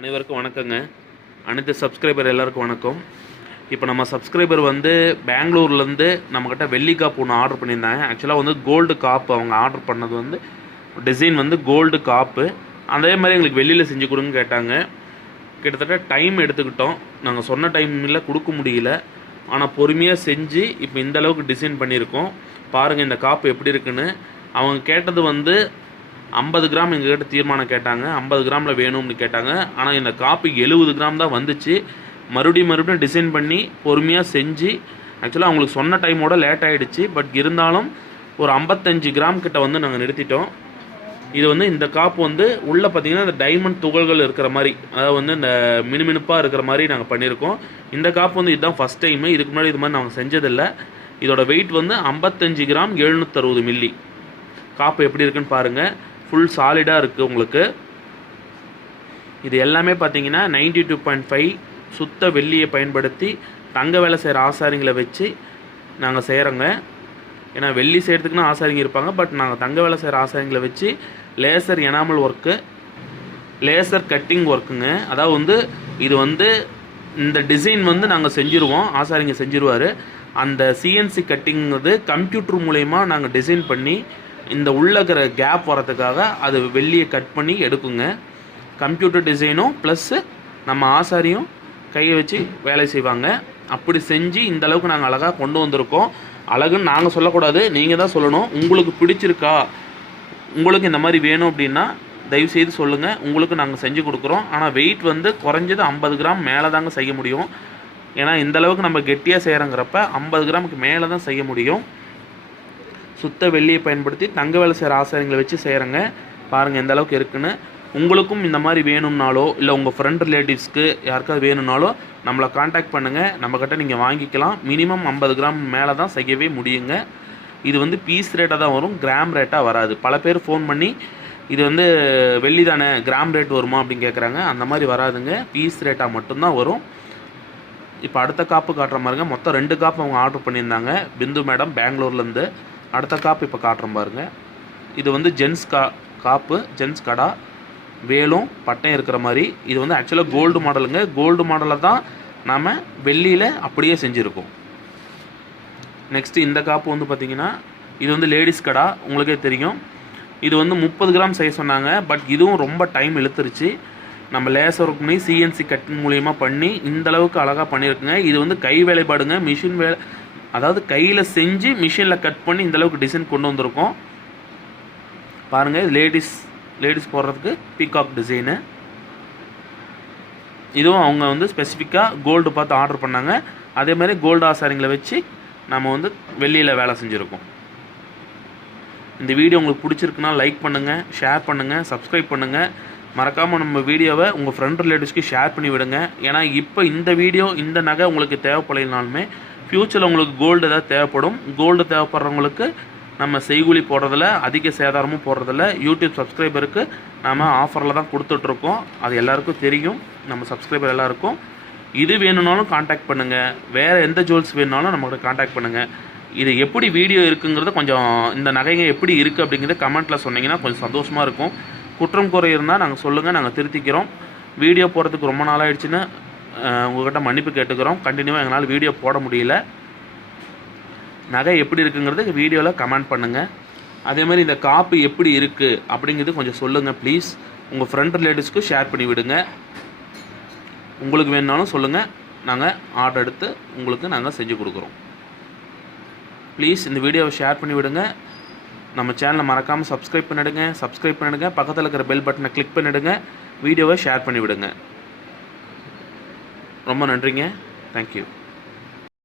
அனைவருக்கும் வணக்கங்க. அனைத்து சப்ஸ்கிரைபர் எல்லாருக்கும் வணக்கம். இப்போ நம்ம சப்ஸ்கிரைபர் வந்து பெங்களூர்லேருந்து நம்மக்கிட்ட வெள்ளி காப்பு ஒன்று ஆர்டர் பண்ணியிருந்தாங்க. ஆக்சுவலாக வந்து கோல்டு காப்பு அவங்க ஆர்டர் பண்ணது வந்து டிசைன் வந்து கோல்டு காப்பு. அதே மாதிரி எங்களுக்கு வெள்ளியில் செஞ்சு கொடுங்க கேட்டாங்க. கிட்டத்தட்ட டைம் எடுத்துக்கிட்டோம். நாங்கள் சொன்ன டைமில் கொடுக்க முடியல. ஆனால் பொறுமையாக செஞ்சு இப்போ இந்த அளவுக்கு டிசைன் பண்ணியிருக்கோம். பாருங்கள் இந்த காப்பு எப்படி இருக்குன்னு. அவங்க கேட்டது வந்து 50 கிராம் எங்ககிட்ட தீர்மானம் கேட்டாங்க. 50 கிராமில் வேணும்னு கேட்டாங்க. ஆனால் இந்த காப்பி 70 கிராம் தான் வந்துச்சு. மறுபடியும் டிசைன் பண்ணி பொறுமையாக செஞ்சு ஆக்சுவலாக அவங்களுக்கு சொன்ன டைமோட லேட் ஆகிடுச்சு. பட் இருந்தாலும் ஒரு 55 கிராம் கிட்ட வந்து நாங்கள் நிறுத்திட்டோம். இது வந்து இந்த காப்பு வந்து உள்ளே பார்த்திங்கன்னா இந்த டைமண்ட் துகள்கள் இருக்கிற மாதிரி, அதாவது வந்து இந்த மினுமினுப்பாக இருக்கிற மாதிரி நாங்கள் பண்ணியிருக்கோம். இந்த காப்பு வந்து இதுதான் ஃபஸ்ட் டைமு. இதுக்கு முன்னாடி இது மாதிரி நாங்கள் செஞ்சதில்லை. இதோட வெயிட் வந்து 55 கிராம் 760 மில்லி. காப்பு எப்படி இருக்குன்னு பாருங்கள். ஃபுல் சாலிடாக இருக்குது உங்களுக்கு. இது எல்லாமே பார்த்தீங்கன்னா 92.5 சுத்த வெள்ளியை பயன்படுத்தி தங்க வேலை செய்கிற ஆசாரிங்களை வச்சு நாங்கள் செய்கிறோங்க. ஏன்னா வெள்ளி செய்கிறதுக்குன்னு ஆசாரிங்க இருப்பாங்க. பட் நாங்கள் தங்க வேலை செய்கிற ஆசாரிங்களை வச்சு laser enamel work, laser cutting ஒர்க்குங்க. அதாவது வந்து இது வந்து இந்த டிசைன் வந்து நாங்கள் செஞ்சுருவோம், ஆசாரிங்க செஞ்சுருவார். அந்த சிஎன்சி கட்டிங்கிறது கம்ப்யூட்டர் மூலயமா நாங்கள் டிசைன் பண்ணி இந்த உள்ள இருக்கிற கேப் வரதுக்காக அது வெள்ளியை கட் பண்ணி எடுக்குங்க. கம்ப்யூட்டர் டிசைனும் ப்ளஸ்ஸு நம்ம ஆசாரியும் கையை வச்சு வேலை செய்வாங்க. அப்படி செஞ்சு இந்த அளவுக்கு நாங்கள் அழகாக கொண்டு வந்திருக்கோம். அழகுன்னு நாங்கள் சொல்லக்கூடாது, நீங்கள் தான் சொல்லணும். உங்களுக்கு பிடிச்சிருக்கா, உங்களுக்கு இந்த மாதிரி வேணும் அப்படின்னா தயவுசெய்து சொல்லுங்கள். உங்களுக்கு நாங்கள் செஞ்சு கொடுக்குறோம். ஆனால் வெயிட் வந்து குறைஞ்சது 50 கிராம் மேலே தாங்க செய்ய முடியும். ஏன்னா இந்தளவுக்கு நம்ம கெட்டியாக செய்கிறோங்கிறப்ப 50 கிராமுக்கு மேலே தான் செய்ய முடியும். சுத்த வெள்ளியை பயன்படுத்தி தங்க வேலை செய்கிற ஆசாரிங்களை வச்சு செய்கிறங்க. பாருங்கள் எந்த அளவுக்கு இருக்குன்னு. உங்களுக்கும் இந்த மாதிரி வேணும்னாலோ இல்லை உங்கள் ஃப்ரெண்ட் ரிலேட்டிவ்ஸ்க்கு யாருக்காவது வேணும்னாலோ நம்மளை காண்டாக்ட் பண்ணுங்கள். நம்மக்கிட்ட நீங்கள் வாங்கிக்கலாம். மினிமம் 50 கிராம் மேலே தான் செய்யவே முடியுங்க. இது வந்து பீஸ் ரேட்டாக தான் வரும், கிராம் ரேட்டாக வராது. பல பேர் ஃபோன் பண்ணி இது வந்து வெள்ளி தானே கிராம் ரேட் வருமா அப்படின்னு கேட்குறாங்க. அந்த மாதிரி வராதுங்க, பீஸ் ரேட்டாக மட்டும்தான் வரும். இப்போ அடுத்த காப்பு காட்டுற மாதிரிங்க. மொத்தம் 2 காப்பு அவங்க ஆர்டர் பண்ணியிருந்தாங்க, பிந்து மேடம் பெங்களூர்லேருந்து. அடுத்த காப்பு இப்போ காட்டுறோம் பாருங்கள். இது வந்து ஜென்ஸ் காப்பு, ஜென்ஸ் கடா, வேலும் பட்டையும் இருக்கிற மாதிரி. இது வந்து ஆக்சுவலாக கோல்டு மாடலுங்க. கோல்டு மாடலில் தான் நாம் வெள்ளியில் அப்படியே செஞ்சுருக்கோம். நெக்ஸ்ட்டு இந்த காப்பு வந்து பார்த்திங்கன்னா இது வந்து லேடிஸ் கடா, உங்களுக்கே தெரியும். இது வந்து 30 கிராம் செய்ய சொன்னாங்க. பட் இதுவும் ரொம்ப டைம் இழுத்துருச்சு. நம்ம லேசர் ஒர்க் பண்ணி சிஎன்சி கட்டிங் மூலிமா பண்ணி இந்தளவுக்கு அழகாக பண்ணியிருக்குங்க. இது வந்து கை வேலைப்பாடுங்க, மிஷின் வேலை, அதாவது கையில் செஞ்சு மிஷினில் கட் பண்ணி இந்தளவுக்கு டிசைன் கொண்டு வந்திருக்கோம். பாருங்கள், லேடிஸ் போடுறதுக்கு பீகாக் டிசைனு. இதுவும் அவங்க வந்து ஸ்பெசிஃபிக்காக கோல்டு பார்த்து ஆர்டர் பண்ணாங்க. அதே மாதிரி கோல்டு ஆசாரிங்களை வச்சு நம்ம வந்து வெள்ளியில் வேலை செஞ்சுருக்கோம். இந்த வீடியோ உங்களுக்கு பிடிச்சிருக்குன்னா லைக் பண்ணுங்கள், ஷேர் பண்ணுங்கள், சப்ஸ்கிரைப் பண்ணுங்கள். மறக்காமல் நம்ம வீடியோவை உங்கள் ஃப்ரெண்ட் ரிலேட்டிவ்ஸ்க்கு ஷேர் பண்ணி விடுங்க. ஏன்னா இப்போ இந்த வீடியோ இந்த நகை உங்களுக்கு தேவைப்படலைனாலுமே ஃப்யூச்சரில் உங்களுக்கு கோல்டு ஏதாவது தேவைப்படும். கோல்டு தேவைப்படுறவங்களுக்கு நம்ம செய்கூலி போடுறதில்ல, அதிக சேதாரமும் போடுறதில்ல. யூடியூப் சப்ஸ்கிரைபருக்கு நம்ம ஆஃபரில் தான் கொடுத்துட்ருக்கோம். அது எல்லாருக்கும் தெரியும், நம்ம சப்ஸ்கிரைபர் எல்லாருக்கும். இது வேணும்னாலும் காண்டாக்ட் பண்ணுங்கள். வேறு எந்த ஜுவல்ஸ் வேணுனாலும் நம்மகிட்ட காண்டாக்ட் பண்ணுங்கள். இது எப்படி வீடியோ இருக்குங்கிறத கொஞ்சம், இந்த நகைங்க எப்படி இருக்குது அப்படிங்கிறத கமெண்ட்டில் சொன்னீங்கன்னா கொஞ்சம் சந்தோஷமாக இருக்கும். குற்றம் குறை இருந்தால் நாங்கள் சொல்லுங்கள், நாங்கள் திருத்திக்கிறோம். வீடியோ போடுறதுக்கு ரொம்ப நாளாகிடுச்சுன்னு உங்கள்கிட்ட மன்னிப்பு கேட்டுக்கிறோம். கண்டினியூவாக எங்களால் வீடியோ போட முடியல. நகை எப்படி இருக்குங்கிறது வீடியோவில் கமெண்ட் பண்ணுங்கள். அதே மாதிரி இந்த காப்பு எப்படி இருக்குது அப்படிங்கிறது கொஞ்சம் சொல்லுங்கள் ப்ளீஸ். உங்கள் ஃப்ரெண்ட் ரிலேட்டிவ்ஸ்க்கு ஷேர் பண்ணி விடுங்க. உங்களுக்கு வேணுனாலும் சொல்லுங்கள், நாங்கள் ஆர்டர் எடுத்து உங்களுக்கு நாங்கள் செஞ்சு கொடுக்குறோம். ப்ளீஸ் இந்த வீடியோவை ஷேர் பண்ணி விடுங்க. நம்ம சேனலை மறக்காமல் சப்ஸ்கிரைப் பண்ணிவிடுங்க. பக்கத்தில் இருக்கிற பெல் பட்டனை கிளிக் பண்ணிவிடுங்க. வீடியோவை ஷேர் பண்ணி விடுங்க. ரொம்ப நன்றிங்க. தேங்க்யூ.